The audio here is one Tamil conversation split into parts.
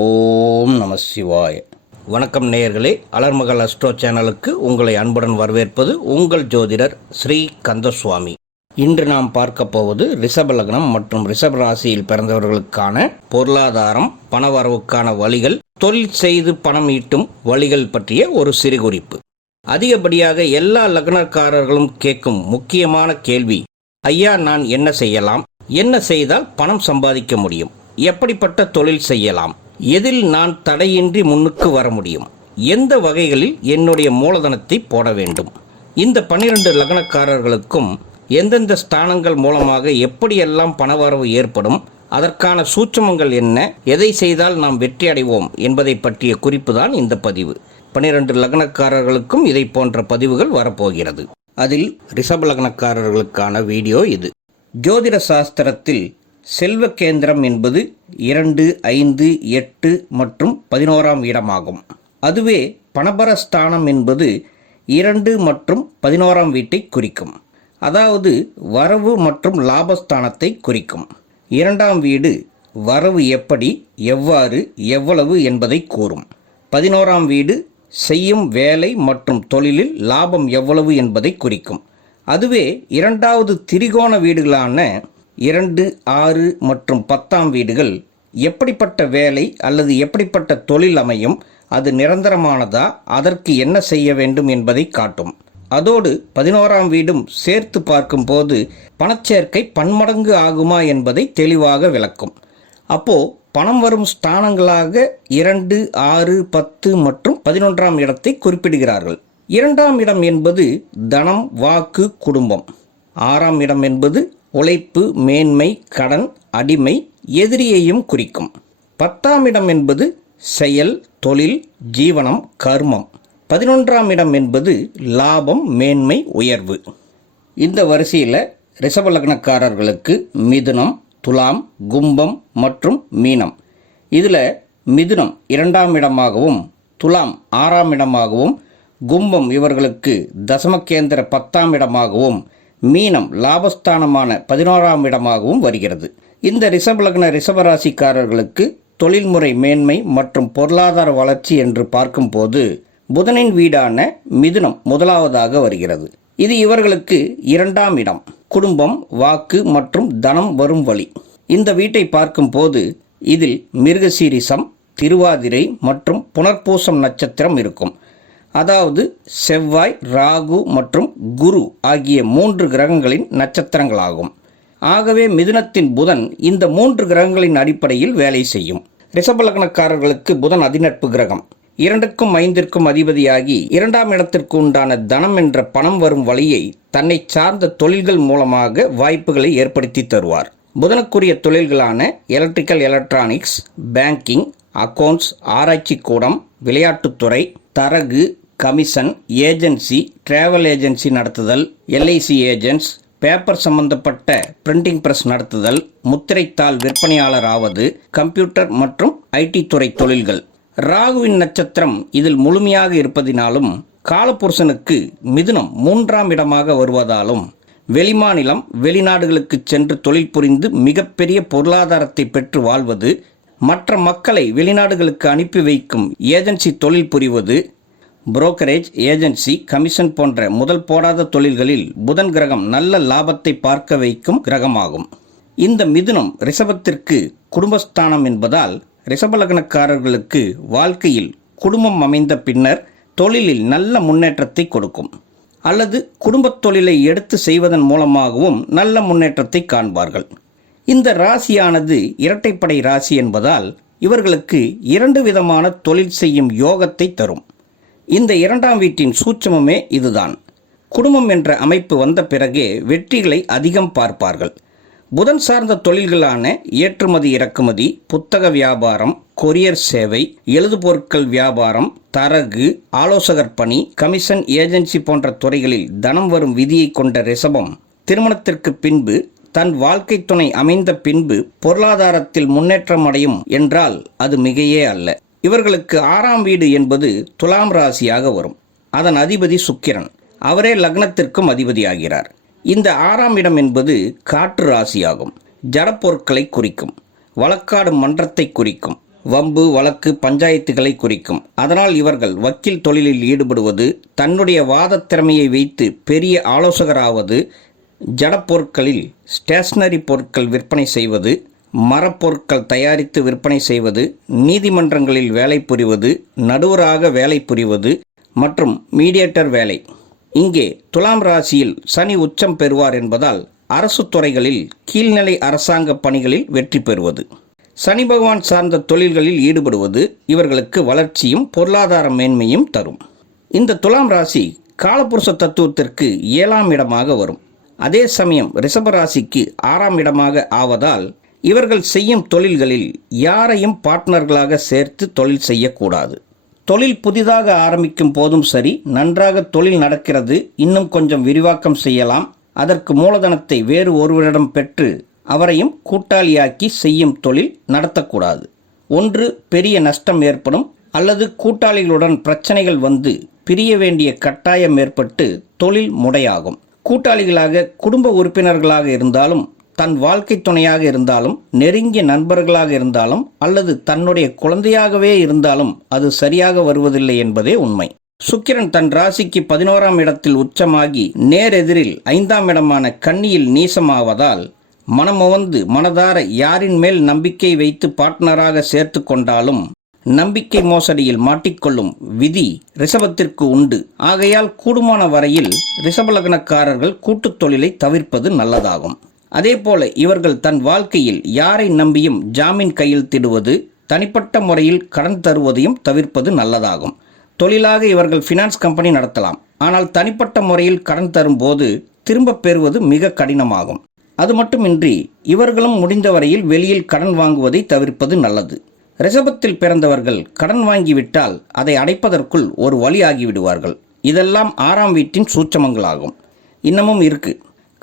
ஓம் நம சிவாய. வணக்கம் நேயர்களே, அலர்மகள் அஸ்ட்ரோ சேனலுக்கு உங்களை அன்புடன் வரவேற்பது உங்கள் ஜோதிடர் ஸ்ரீ கந்தசுவாமி. இன்று நாம் பார்க்க போவது ரிஷப லக்னம் மற்றும் ரிஷப ராசியில் பிறந்தவர்களுக்கான பொருளாதாரம், பணவரவுக்கான வழிகள், தொழில் செய்து பணம் ஈட்டும் வழிகள் பற்றிய ஒரு சிறு குறிப்பு. அதிகப்படியாக எல்லா லக்னக்காரர்களும் கேட்கும் முக்கியமான கேள்வி, ஐயா நான் என்ன செய்யலாம், என்ன செய்தால் பணம் சம்பாதிக்க முடியும், எப்படிப்பட்ட தொழில் செய்யலாம், எதில் நான் தடையின்றி முன்னுக்கு வர முடியும், எந்த வகைகளில் என்னுடைய மூலதனத்தை போட வேண்டும், இந்த 12 லக்னக்காரர்களுக்கும் எந்தெந்த ஸ்தானங்கள் மூலமாக எப்படியெல்லாம் பணவரவு ஏற்படும், அதற்கான சூட்சமங்கள் என்ன, எதை செய்தால் நாம் வெற்றி அடைவோம் என்பதை பற்றிய குறிப்பு தான் இந்த பதிவு. 12 லக்னக்காரர்களுக்கும் இதை போன்ற பதிவுகள் வரப்போகிறது. அதில் ரிஷப லக்னக்காரர்களுக்கான வீடியோ இது. ஜோதிட சாஸ்திரத்தில் செல்வ கேந்திரம் என்பது 2, 5, 8 மற்றும் 11ஆம் இடமாகும். அதுவே பணபரஸ்தானம் என்பது 2 மற்றும் 11ஆம் வீட்டை குறிக்கும். அதாவது வரவு மற்றும் லாபஸ்தானத்தை குறிக்கும். 2ஆம் வீடு வரவு எப்படி, எவ்வாறு, எவ்வளவு என்பதை கூறும். 11ஆம் வீடு செய்யும் வேலை மற்றும் தொழிலில் லாபம் எவ்வளவு என்பதை குறிக்கும். அதுவே 2வது திரிகோண வீடுகளான 2, 6 மற்றும் 10ஆம் வீடுகள் எப்படிப்பட்ட வேலை அல்லது எப்படிப்பட்ட தொழில் அமையும், அது நிரந்தரமானதா, அதற்கு என்ன செய்ய வேண்டும் என்பதை காட்டும். அதோடு 11ஆம் வீடும் சேர்த்து பார்க்கும்போது பணச்சேர்க்கை பன்மடங்கு ஆகுமா என்பதை தெளிவாக விளக்கும். அப்போ பணம் வரும் ஸ்தானங்களாக 2, 6, 10 மற்றும் 11ஆம் இடத்தை குறிப்பிடுகிறார்கள். 2ஆம் இடம் என்பது தனம், வாக்கு, குடும்பம். 6ஆம் இடம் என்பது உழைப்பு, மேன்மை, கடன், அடிமை, எதிரியையும் குறிக்கும். 10ஆம் இடம் என்பது செயல், தொழில், ஜீவனம், கர்மம். 11ஆம் இடம் என்பது லாபம், மேன்மை, உயர்வு. இந்த வரிசையில் ரிஷப லக்னக்காரர்களுக்கு மிதுனம், துலாம், கும்பம் மற்றும் மீனம். இதில் மிதுனம் 2ஆம் இடமாகவும், துலாம் 6ஆம் இடமாகவும், கும்பம் இவர்களுக்கு தசமகேந்திர 10ஆம் இடமாகவும், மீனம் லாபஸ்தானமான 11ஆம் இடமாகவும் வருகிறது. இந்த ரிஷப லக்ன ரிஷபராசிக்காரர்களுக்கு தொழில்முறை மேன்மை மற்றும் பொருளாதார வளர்ச்சி என்று பார்க்கும்போது புதனின் வீடான மிதுனம் முதலாவதாக வருகிறது. இது இவர்களுக்கு 2ஆம் இடம், குடும்பம், வாக்கு மற்றும் தனம் வரும் வழி. இந்த வீட்டை பார்க்கும்போது இதில் மிருகசீரிசம், திருவாதிரை மற்றும் புனர்பூசம் நட்சத்திரம் இருக்கும். அதாவது செவ்வாய், ராகு மற்றும் குரு ஆகிய 3 கிரகங்களின் நட்சத்திரங்களாகும். ஆகவே மிதுனத்தின் புதன் இந்த 3 கிரகங்களின் அடிப்படையில் வேலை செய்யும். ரிஷப லக்னக்காரர்களுக்கு புதன் அதிநட்பு கிரகம். 2க்கும் 5க்கும் அதிபதியாகி 2ஆம் இடத்திற்கு உண்டான தனம் என்ற பணம் வரும் வழியை தன்னை சார்ந்த தொழில்கள் மூலமாக வாய்ப்புகளை ஏற்படுத்தி தருவார். புதனுக்குரிய தொழில்களான எலக்ட்ரிக்கல், எலக்ட்ரானிக்ஸ், பேங்கிங், அக்கவுண்ட்ஸ், ஆராய்ச்சி கூடம், விளையாட்டுத்துறை, தரகு, கமிஷன், ஏஜென்சி, டிராவல் ஏஜென்சி நடத்துதல், எல்ஐசி ஏஜென்ட்ஸ், பேப்பர் சம்பந்தப்பட்ட பிரிண்டிங் பிரஸ் நடத்துதல், முத்திரைத்தாள் விற்பனையாளர் ஆவது, கம்ப்யூட்டர் மற்றும் ஐடி துறை தொழில்கள். ராகுவின் நட்சத்திரம் இதில் முழுமையாக இருப்பதினாலும் காலபுருஷனுக்கு மிதுனம் 3ஆம் இடமாக வருவதாலும் வெளிமாநிலம், வெளிநாடுகளுக்கு சென்று தொழில் புரிந்து மிகப்பெரிய பொருளாதாரத்தை பெற்று வாழ்வது, மற்ற மக்களை வெளிநாடுகளுக்கு அனுப்பி வைக்கும் ஏஜென்சி தொழில் புரிவது, புரோக்கரேஜ், ஏஜென்சி, கமிஷன் போன்ற முதல் போடாத தொழில்களில் புதன் கிரகம் நல்ல லாபத்தை பார்க்க வைக்கும் கிரகமாகும். இந்த மிதுனம் ரிஷபத்திற்கு குடும்பஸ்தானம் என்பதால் ரிஷப லக்னக்காரர்களுக்கு வாழ்க்கையில் குடும்பம் அமைந்த பின்னர் தொழிலில் நல்ல முன்னேற்றத்தை கொடுக்கும். அல்லது குடும்பத் தொழிலை எடுத்து செய்வதன் மூலமாகவும் நல்ல முன்னேற்றத்தை காண்பார்கள். இந்த ராசியானது இரட்டைப்படை ராசி என்பதால் இவர்களுக்கு 2 விதமான தொழில் செய்யும் யோகத்தை தரும். இந்த 2ஆம் வீட்டின் சூட்சமமே இதுதான். குடும்பம் என்ற அமைப்பு வந்த பிறகே வெற்றிகளை அதிகம் பார்ப்பார்கள். புதன் சார்ந்த தொழில்களான ஏற்றுமதி, இறக்குமதி, புத்தக வியாபாரம், கொரியர் சேவை, எழுதுபொருட்கள் வியாபாரம், தரகு, ஆலோசகர் பணி, கமிஷன், ஏஜென்சி போன்ற துறைகளில் தனம் வரும் விதியை கொண்ட ரிஷபம் திருமணத்திற்கு பின்பு தன் வாழ்க்கை துணை அமைந்த பின்பு பொருளாதாரத்தில் முன்னேற்றம் அடையும் என்றால் அது மிகையே அல்ல. இவர்களுக்கு 6ஆம் வீடு என்பது துலாம் ராசியாக வரும். அதன் அதிபதி சுக்கிரன். அவரே லக்னத்திற்கும் அதிபதியாகிறார். இந்த 6ஆம் இடம் என்பது காற்று ராசியாகும். ஜடப்பொருட்களை குறிக்கும். வழக்காடும் மன்றத்தை குறிக்கும். வம்பு வழக்கு பஞ்சாயத்துகளை குறிக்கும். அதனால் இவர்கள் வக்கீல் தொழிலில் ஈடுபடுவது, தன்னுடைய வாதத் திறமையை வைத்து பெரிய ஆலோசகராவது, ஜடப்பொருட்களில் ஸ்டேஷனரி பொருட்கள் விற்பனை செய்வது, மரப்பொருட்கள் தயாரித்து விற்பனை செய்வது, நீதிமன்றங்களில் வேலை புரிவது, நடுவராக வேலை புரிவது மற்றும் மீடியேட்டர் வேலை. இங்கே துலாம் ராசியில் சனி உச்சம் பெறுவார் என்பதால் அரசு துறைகளில் கீழ்நிலை அரசாங்க பணிகளில் வெற்றி பெறுவது, சனி பகவான் சார்ந்த தொழில்களில் ஈடுபடுவது இவர்களுக்கு வளர்ச்சியும் பொருளாதார மேன்மையும் தரும். இந்த துலாம் ராசி காலபுருஷ தத்துவத்திற்கு 7ஆம் இடமாக வரும். அதே சமயம் ரிஷப ராசிக்கு 6ஆம் இடமாக ஆவதால் இவர்கள் செய்யும் தொழில்களில் யாரையும் பார்ட்னர்களாக சேர்த்து தொழில் செய்யக்கூடாது. தொழில் புதிதாக ஆரம்பிக்கும் போதும் சரி, நன்றாக தொழில் நடக்கிறது, இன்னும் கொஞ்சம் விரிவாக்கம் செய்யலாம், அதற்கு மூலதனத்தை வேறு ஒருவரிடம் பெற்று அவரையும் கூட்டாளியாக்கி செய்யும் தொழில் நடத்தக்கூடாது. ஒன்று பெரிய நஷ்டம் ஏற்படும், அல்லது கூட்டாளிகளுடன் பிரச்சனைகள் வந்து பிரிய வேண்டிய கட்டாயம் ஏற்பட்டு தொழில் முடையாகும். கூட்டாளிகளாக குடும்ப உறுப்பினர்களாக இருந்தாலும், தன் வாழ்க்கை துணையாக இருந்தாலும், நெருங்கிய நண்பர்களாக இருந்தாலும், அல்லது தன்னுடைய குழந்தையாகவே இருந்தாலும் அது சரியாக வருவதில்லை என்பதே உண்மை. சுக்கிரன் தன் ராசிக்கு 11ஆம் இடத்தில் உச்சமாகி நேரெதிரில் 5ஆம் இடமான கன்னியில் நீசமாவதால் மனமுவந்து மனதார யாரின் மேல் நம்பிக்கை வைத்து பார்ட்னராக சேர்த்து கொண்டாலும் நம்பிக்கை மோசடியில் மாட்டிக்கொள்ளும் விதி ரிஷபத்திற்கு உண்டு. ஆகையால் கூடுமான வரையில் ரிஷப லக்னக்காரர்கள் கூட்டுத் தொழிலை தவிர்ப்பது நல்லதாகும். அதேபோல இவர்கள் தன் வாழ்க்கையில் யாரை நம்பியும் ஜாமீன் கையெழுத்திடுவது, தனிப்பட்ட முறையில் கடன் தருவதையும் தவிர்ப்பது நல்லதாகும். தொழிலாக இவர்கள் ஃபினான்ஸ் கம்பெனி நடத்தலாம், ஆனால் தனிப்பட்ட முறையில் கடன் தரும்போது திரும்ப பெறுவது மிக கடினமாகும். அது மட்டுமின்றி இவர்களும் முடிந்தவரையில் வெளியில் கடன் வாங்குவதை தவிர்ப்பது நல்லது. ரிஷபத்தில் பிறந்தவர்கள் கடன் வாங்கிவிட்டால் அதை அடைப்பதற்குள் ஒரு வழி ஆகிவிடுவார்கள். இதெல்லாம் 6ஆம் வீட்டின் சூட்சமங்களாகும். இன்னமும் இருக்கு.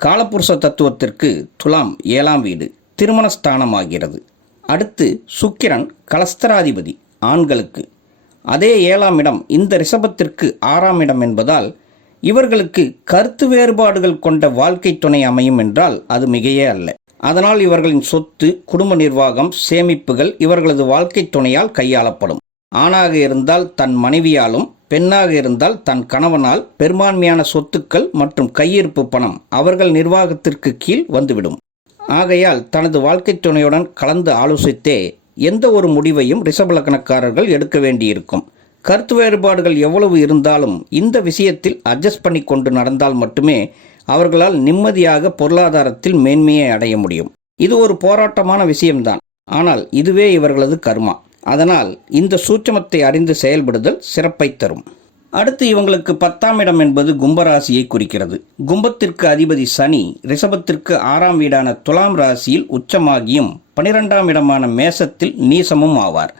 காலபுருஷ தத்துவத்திற்கு துலாம் 7ஆம் வீடு திருமண ஸ்தானமாகிறது. அடுத்து சுக்கிரன் கலஸ்தராதிபதி ஆண்களுக்கு. அதே 7ஆம் இடம் இந்த ரிஷபத்திற்கு 6ஆம் இடம் என்பதால் இவர்களுக்கு கருத்து வேறுபாடுகள் கொண்ட வாழ்க்கை துணை அமையும் என்றால் அது மிகையே அல்ல. அதனால் இவர்களின் சொத்து, குடும்ப நிர்வாகம், சேமிப்புகள் இவர்களது வாழ்க்கை துணையால் கையாளப்படும். ஆணாக இருந்தால் தன் மனைவியாலும், பெண்ணாக இருந்தால் தன் கணவனால் பெரும்பான்மையான சொத்துக்கள் மற்றும் கையிருப்பு பணம் அவர்கள் நிர்வாகத்திற்கு கீழ் வந்துவிடும். ஆகையால் தனது வாழ்க்கை துணையுடன் கலந்து ஆலோசித்தே எந்த ஒரு முடிவையும் ரிஷப லக்னக்காரர்கள் எடுக்க வேண்டியிருக்கும். கருத்து வேறுபாடுகள் எவ்வளவு இருந்தாலும் இந்த விஷயத்தில் அட்ஜஸ்ட் பண்ணி கொண்டு நடந்தால் மட்டுமே அவர்களால் நிம்மதியாக பொருளாதாரத்தில் மேன்மையை அடைய முடியும். இது ஒரு போராட்டமான விஷயம்தான், ஆனால் இதுவே இவர்களது கர்மா. அதனால் இந்த சூட்சமத்தை அறிந்து செயல்படுதல் சிறப்பை தரும். அடுத்து இவங்களுக்கு 10ஆம் இடம் என்பது கும்பராசியை குறிக்கிறது. கும்பத்திற்கு அதிபதி சனி ரிஷபத்திற்கு 6ஆம் வீடான துலாம் ராசியில் உச்சமாகியும் 12ஆம் இடமான மேசத்தில் நீசமும் ஆவார்.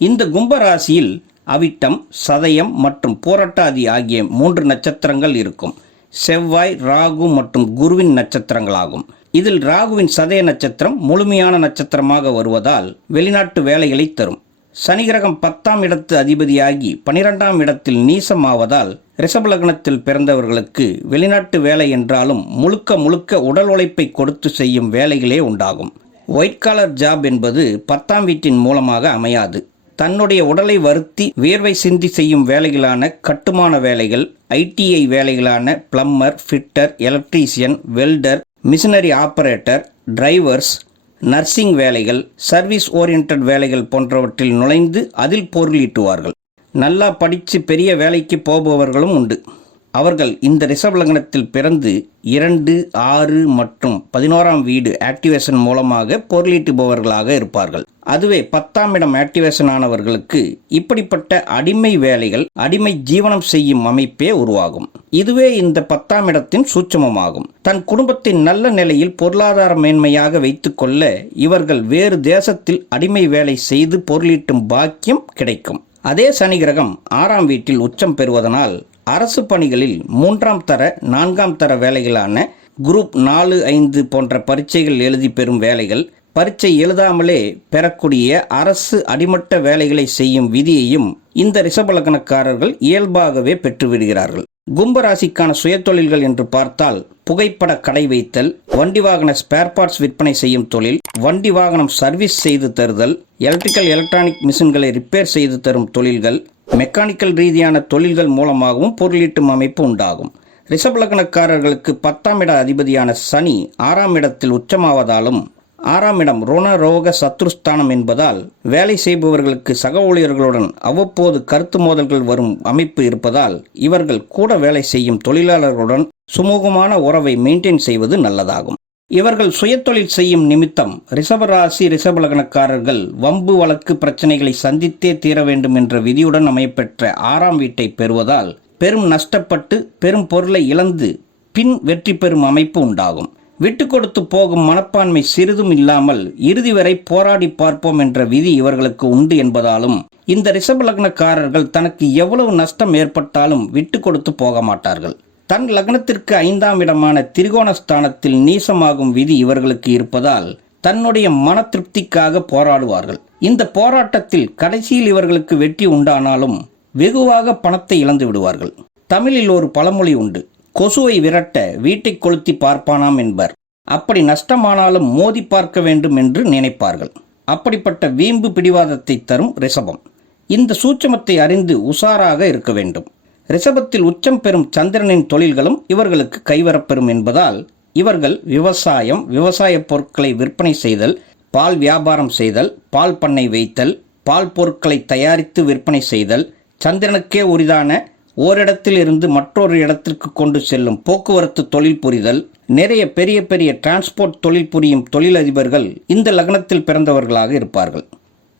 இந்த கும்பராசியில் அவிட்டம், சதயம் மற்றும் பூரட்டாதி ஆகிய 3 நட்சத்திரங்கள் இருக்கும். செவ்வாய், ராகு மற்றும் குருவின் நட்சத்திரங்களாகும். இதில் ராகுவின் சதய நட்சத்திரம் முழுமையான நட்சத்திரமாக வருவதால் வெளிநாட்டு வேலைகளை தரும். சனி கிரகம் 10ஆம் இடத்து அதிபதியாகி 12ஆம் இடத்தில் நீசமாவதால் ரிஷப லக்னத்தில் பிறந்தவர்களுக்கு வெளிநாட்டு வேலை என்றாலும் முழுக்க முழுக்க உடல் உழைப்பை கொடுத்து செய்யும் வேலைகளே உண்டாகும். ஒயிட் காலர் ஜாப் என்பது 10ஆம் வீட்டின் மூலமாக அமையாது. தன்னுடைய உடலை வருத்தி வியர்வை சிந்தி செய்யும் வேலைகளான கட்டுமான வேலைகள், ஐடிஐ வேலைகளான plumber, fitter, electrician, welder, machinery operator, drivers, nursing வேலைகள், சர்வீஸ் ஓரியன்ட் வேலைகள் போன்றவற்றில் நுழைந்து அதில் பொருளீட்டுவார்கள். நல்லா படித்து பெரிய வேலைக்கு போபவர்களும் உண்டு. அவர்கள் இந்த ரிஷப லக்னத்தில் பிறந்து 2, 6 மற்றும் 11ஆம் வீடு ஆக்டிவேஷன் மூலமாக பொருளீட்டுபவர்களாக இருப்பார்கள். அதுவே 10ஆம் இடம் ஆக்டிவேஷன் ஆனவர்களுக்கு இப்படிப்பட்ட அடிமை வேலைகள், அடிமை ஜீவனம் செய்யும் அமைப்பே உருவாகும். இதுவே இந்த 10ஆம் இடத்தின் சூட்சமமாகும். தன் குடும்பத்தின் நல்ல நிலையில் பொருளாதார மேன்மையாக வைத்துக்கொள்ள இவர்கள் வேறு தேசத்தில் அடிமை வேலை செய்து பொருளீட்டும் பாக்கியம் கிடைக்கும். அதே சனி கிரகம் 6ஆம் வீட்டில் உச்சம் பெறுவதனால் அரசு பணிகளில் 3ஆம் தர 4ஆம் தர வேலைகளான குரூப் 4, 5 போன்ற பரீட்சைகள் எழுதி பெறும் வேலைகள், பரீட்சை எழுதாமலே பெறக்கூடிய அரசு அடிமட்ட வேலைகளை செய்யும் விதியையும் இந்த ரிஷபலக்னக்காரர்கள் இயல்பாகவே பெற்றுவிடுகிறார்கள். கும்பராசிக்கான சுயதொழில்கள் என்று பார்த்தால் புகைப்பட கடை வைத்தல், வண்டி வாகன ஸ்பேர் பார்ட்ஸ் விற்பனை செய்யும் தொழில், வண்டி வாகனம் சர்வீஸ் செய்து தருதல், எலக்ட்ரானிக் மிஷின்களை ரிப்பேர் செய்து தரும் தொழில்கள், மெக்கானிக்கல் ரீதியான தொழில்கள் மூலமாகவும் பொருளீட்டும் அமைப்பு உண்டாகும். ரிஷபலக்னக்காரர்களுக்கு 10ஆம் இட அதிபதியான சனி 6ஆம் இடத்தில் உச்சமாவதாலும் 6ஆம் இடம் ருண ரோக சத்ருஸ்தானம் என்பதால் வேலை செய்பவர்களுக்கு சக ஊழியர்களுடன் அவ்வப்போது கருத்து மோதல்கள் வரும் அமைப்பு இருப்பதால் இவர்கள் கூட வேலை செய்யும் தொழிலாளர்களுடன் சுமூகமான உறவை மெயின்டைன் செய்வது நல்லதாகும். இவர்கள் சுயதொழில் செய்யும் நிமித்தம் ரிஷபராசி ரிஷபலக்னக்காரர்கள் வம்பு வழக்கு பிரச்சனைகளை சந்தித்தே தீர வேண்டும் என்ற விதியுடன் அமையப்பெற்ற 6ஆம் வீட்டை பெறுவதால் பெரும் நஷ்டப்பட்டு பெரும் பொருளை இழந்து பின் வெற்றி பெறும் அமைப்பு உண்டாகும். விட்டு கொடுத்து போகும் மனப்பான்மை சிறிதும் இல்லாமல் இறுதி வரை போராடி பார்ப்போம் என்ற விதி இவர்களுக்கு உண்டு என்பதாலும் இந்த ரிஷபலக்னக்காரர்கள் தனக்கு எவ்வளவு நஷ்டம் ஏற்பட்டாலும் விட்டு கொடுத்து போக மாட்டார்கள். தன் லக்னத்திற்கு 5ஆம் இடமான திரிகோணஸ்தானத்தில் நீசமாகும் விதி இவர்களுக்கு இருப்பதால் தன்னுடைய மன திருப்திக்காக போராடுவார்கள். இந்த போராட்டத்தில் கடைசியில் இவர்களுக்கு வெற்றி உண்டானாலும் வெகுவாக பணத்தை இழந்து விடுவார்கள். தமிழில் ஒரு பழமொழி உண்டு, கொசுவை விரட்ட வீட்டை கொளுத்தி பார்ப்பானாம் என்பர். அப்படி நஷ்டமானாலும் மோதி பார்க்க வேண்டும் என்று நினைப்பார்கள். அப்படிப்பட்ட வீம்பு பிடிவாதத்தை தரும் ரிஷபம். இந்த சூட்சமத்தை அறிந்து உஷாராக இருக்க வேண்டும். ரிஷபத்தில் உச்சம் பெறும் சந்திரனின் தொழில்களும் இவர்களுக்கு கைவரப்பெறும் என்பதால் இவர்கள் விவசாயம், விவசாய பொருட்களை விற்பனை செய்தல், பால் வியாபாரம் செய்தல், பால் பண்ணை வைத்தல், பால் பொருட்களை தயாரித்து விற்பனை செய்தல், சந்திரனுக்கே உரிதான ஓரிடத்தில் இருந்து மற்றொரு இடத்திற்கு கொண்டு செல்லும் போக்குவரத்து தொழில் புரிதல், நிறைய பெரிய பெரிய டிரான்ஸ்போர்ட் தொழில் புரியும் தொழிலதிபர்கள் இந்த லக்னத்தில் பிறந்தவர்களாக இருப்பார்கள்.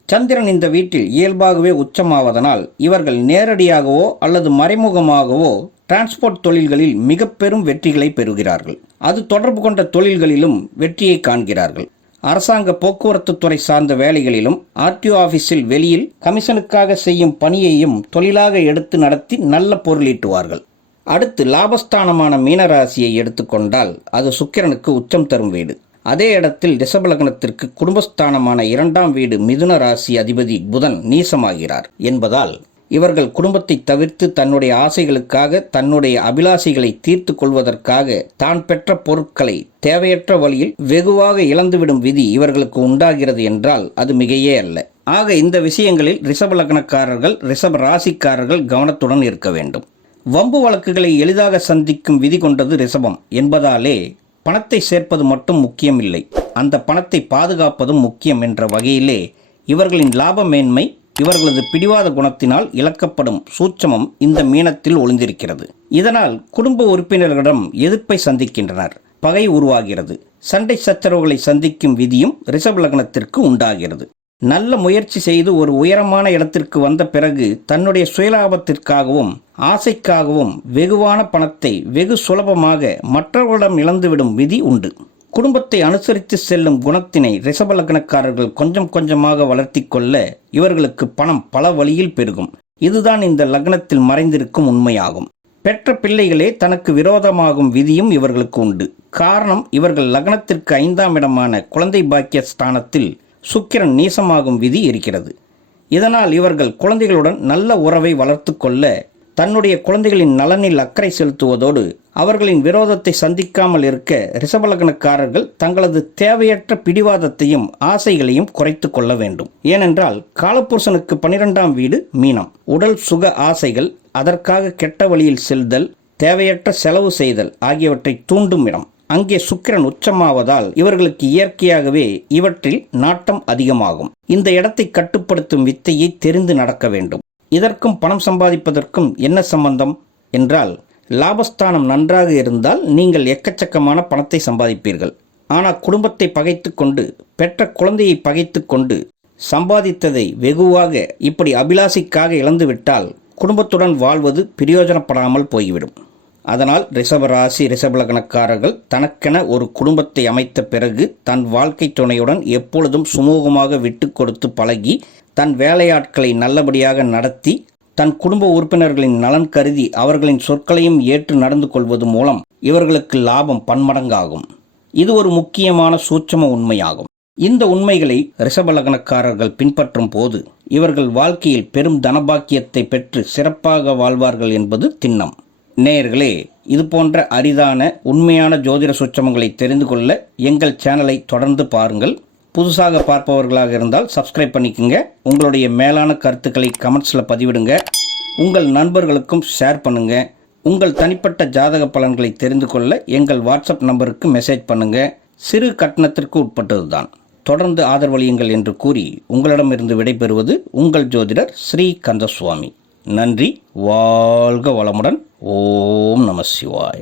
சந்திரன் இந்த வீட்டில் இயல்பாகவே உச்சமாவதனால் இவர்கள் நேரடியாகவோ அல்லது மறைமுகமாகவோ டிரான்ஸ்போர்ட் தொழில்களில் மிக பெரும் வெற்றிகளை பெறுகிறார்கள். அது தொடர்பு கொண்ட தொழில்களிலும் வெற்றியை காண்கிறார்கள். அரசாங்க போக்குவரத்து துறை சார்ந்த வேலைகளிலும் ஆர்டிஓ ஆபீஸில் வெளியில் கமிஷனுக்காக செய்யும் பணியையும் தொழிலாக எடுத்து நடத்தி நல்ல பொருளீட்டுவார்கள். அடுத்து லாபஸ்தானமான மீனராசியை எடுத்துக்கொண்டால் அது சுக்கிரனுக்கு உச்சம் தரும் வீடு. அதே இடத்தில் ரிஷபலக்னத்திற்கு குடும்பஸ்தானமான 2ஆம் வீடு மிதுன ராசி அதிபதி புதன் நீசமாகிறார் என்பதால் இவர்கள் குடும்பத்தை தவிர்த்து தன்னுடைய ஆசைகளுக்காக, தன்னுடைய அபிலாசைகளை தீர்த்து கொள்வதற்காக தான் பெற்ற பொருட்களை தேவையற்ற வழியில் வெகுவாக இழந்துவிடும் விதி இவர்களுக்கு உண்டாகிறது என்றால் அது மிகையே அல்ல. ஆக இந்த விஷயங்களில் ரிஷபலக்னக்காரர்கள், ரிஷப ராசிக்காரர்கள் கவனத்துடன் இருக்க வேண்டும். வம்பு வழக்குகளை எளிதாக சந்திக்கும் விதி கொண்டது ரிஷபம் என்பதாலே பணத்தை சேர்ப்பது மட்டும் முக்கியமில்லை, அந்த பணத்தை பாதுகாப்பதும் முக்கியம் என்ற வகையிலே இவர்களின் லாப மேன்மை, இவர்களது பிடிவாத குணத்தினால் இழக்கப்படும் சூட்சமம் இந்த மீனத்தில் ஒளிந்திருக்கிறது. இதனால் குடும்ப உறுப்பினர்களிடம் எதிர்ப்பை சந்திக்கின்றனர், பகை உருவாகிறது, சண்டை சச்சரவுகளை சந்திக்கும் விதியும் ரிஷபலக்னத்திற்கு உண்டாகிறது. நல்ல முயற்சி செய்து ஒரு உயரமான இடத்திற்கு வந்த பிறகு தன்னுடைய சுயலாபத்திற்காகவும் ஆசைக்காகவும் வெகுவான பணத்தை வெகு சுலபமாக மற்றவர்களிடம் இழந்துவிடும் விதி உண்டு. குடும்பத்தை அனுசரித்து செல்லும் குணத்தினை ரிஷபலக்னக்காரர்கள் கொஞ்சம் கொஞ்சமாக வளர்த்தி கொள்ள இவர்களுக்கு பணம் பல வழியில் பெருகும். இதுதான் இந்த லக்னத்தில் மறைந்திருக்கும் உண்மையாகும். பெற்ற பிள்ளைகளே தனக்கு விரோதமாகும் விதியும் இவர்களுக்கு உண்டு. காரணம், இவர்கள் லக்னத்திற்கு 5ஆம் இடமான குழந்தை பாக்கிய ஸ்தானத்தில் சுக்கிரன் நீசமாகும் விதி இருக்கிறது. இதனால் இவர்கள் குழந்தைகளுடன் நல்ல உறவை வளர்த்து கொள்ள தன்னுடைய குழந்தைகளின் நலனில் அக்கறை செலுத்துவதோடு அவர்களின் விரோதத்தை சந்திக்காமல் இருக்க ரிஷபலக்னக்காரர்கள் தங்களது தேவையற்ற பிடிவாதத்தையும் ஆசைகளையும் குறைத்து கொள்ள வேண்டும். ஏனென்றால் காலபுருஷனுக்கு 12ஆம் வீடு மீனம். உடல் சுக ஆசைகள், அதற்காக கெட்ட வழியில் செல்தல், தேவையற்ற செலவு செய்தல் ஆகியவற்றை தூண்டும் இடம். அங்கே சுக்கிரன் உச்சமாவதால் இவர்களுக்கு இயற்கையாகவே இவற்றில் நாட்டம் அதிகமாகும். இந்த இடத்தை கட்டுப்படுத்தும் வித்தையை தெரிந்து நடக்க வேண்டும். இதற்கும் பணம் சம்பாதிப்பதற்கும் என்ன சம்பந்தம் என்றால், லாபஸ்தானம் நன்றாக இருந்தால் நீங்கள் எக்கச்சக்கமான பணத்தை சம்பாதிப்பீர்கள். ஆனால் குடும்பத்தை பகைத்து கொண்டு, பெற்ற குழந்தையை பகைத்து கொண்டு சம்பாதித்ததை வெகுவாக இப்படி அபிலாஷைக்காக இழந்துவிட்டால் குடும்பத்துடன் வாழ்வது பிரயோஜனப்படாமல் போய்விடும். அதனால் ரிஷபராசி ரிஷபலக்னக்காரர்கள் தனக்கென ஒரு குடும்பத்தை அமைத்த பிறகு தன் வாழ்க்கை துணையுடன் எப்பொழுதும் சுமூகமாக விட்டு கொடுத்து பழகி, தன் வேலையாட்களை நல்லபடியாக நடத்தி, தன் குடும்ப உறுப்பினர்களின் நலன் கருதி அவர்களின் சொற்களையும் ஏற்று நடந்து கொள்வது மூலம் இவர்களுக்கு லாபம் பன்மடங்காகும். இது ஒரு முக்கியமான சூட்சம உண்மையாகும். இந்த உண்மைகளை ரிஷபலக்னக்காரர்கள் பின்பற்றும் போது இவர்கள் வாழ்க்கையில் பெரும் தனபாக்கியத்தை பெற்று சிறப்பாக வாழ்வார்கள் என்பது திண்ணம். நேயர்களே, இது போன்ற அரிதான உண்மையான ஜோதிட சூட்சமங்களை தெரிந்து கொள்ள எங்கள் சேனலை தொடர்ந்து பாருங்கள். புதுசாக பார்ப்பவர்களாக இருந்தால் சப்ஸ்கிரைப் பண்ணிக்கோங்க. உங்களுடைய மேலான கருத்துக்களை கமெண்ட்ஸில் பதிவிடுங்க. உங்கள் நண்பர்களுக்கும் ஷேர் பண்ணுங்க. உங்கள் தனிப்பட்ட ஜாதக பலன்களை தெரிந்து கொள்ள எங்கள் வாட்ஸ்அப் நம்பருக்கு மெசேஜ் பண்ணுங்க. சிறு கட்டணத்திற்கு உட்பட்டதுதான். தொடர்ந்து ஆதரவளியுங்கள் என்று கூறி உங்களிடமிருந்து விடைபெறுவது உங்கள் ஜோதிடர் ஸ்ரீ கந்தசுவாமி. நன்றி. வாழ்க வளமுடன். ஓம் நம சிவாய.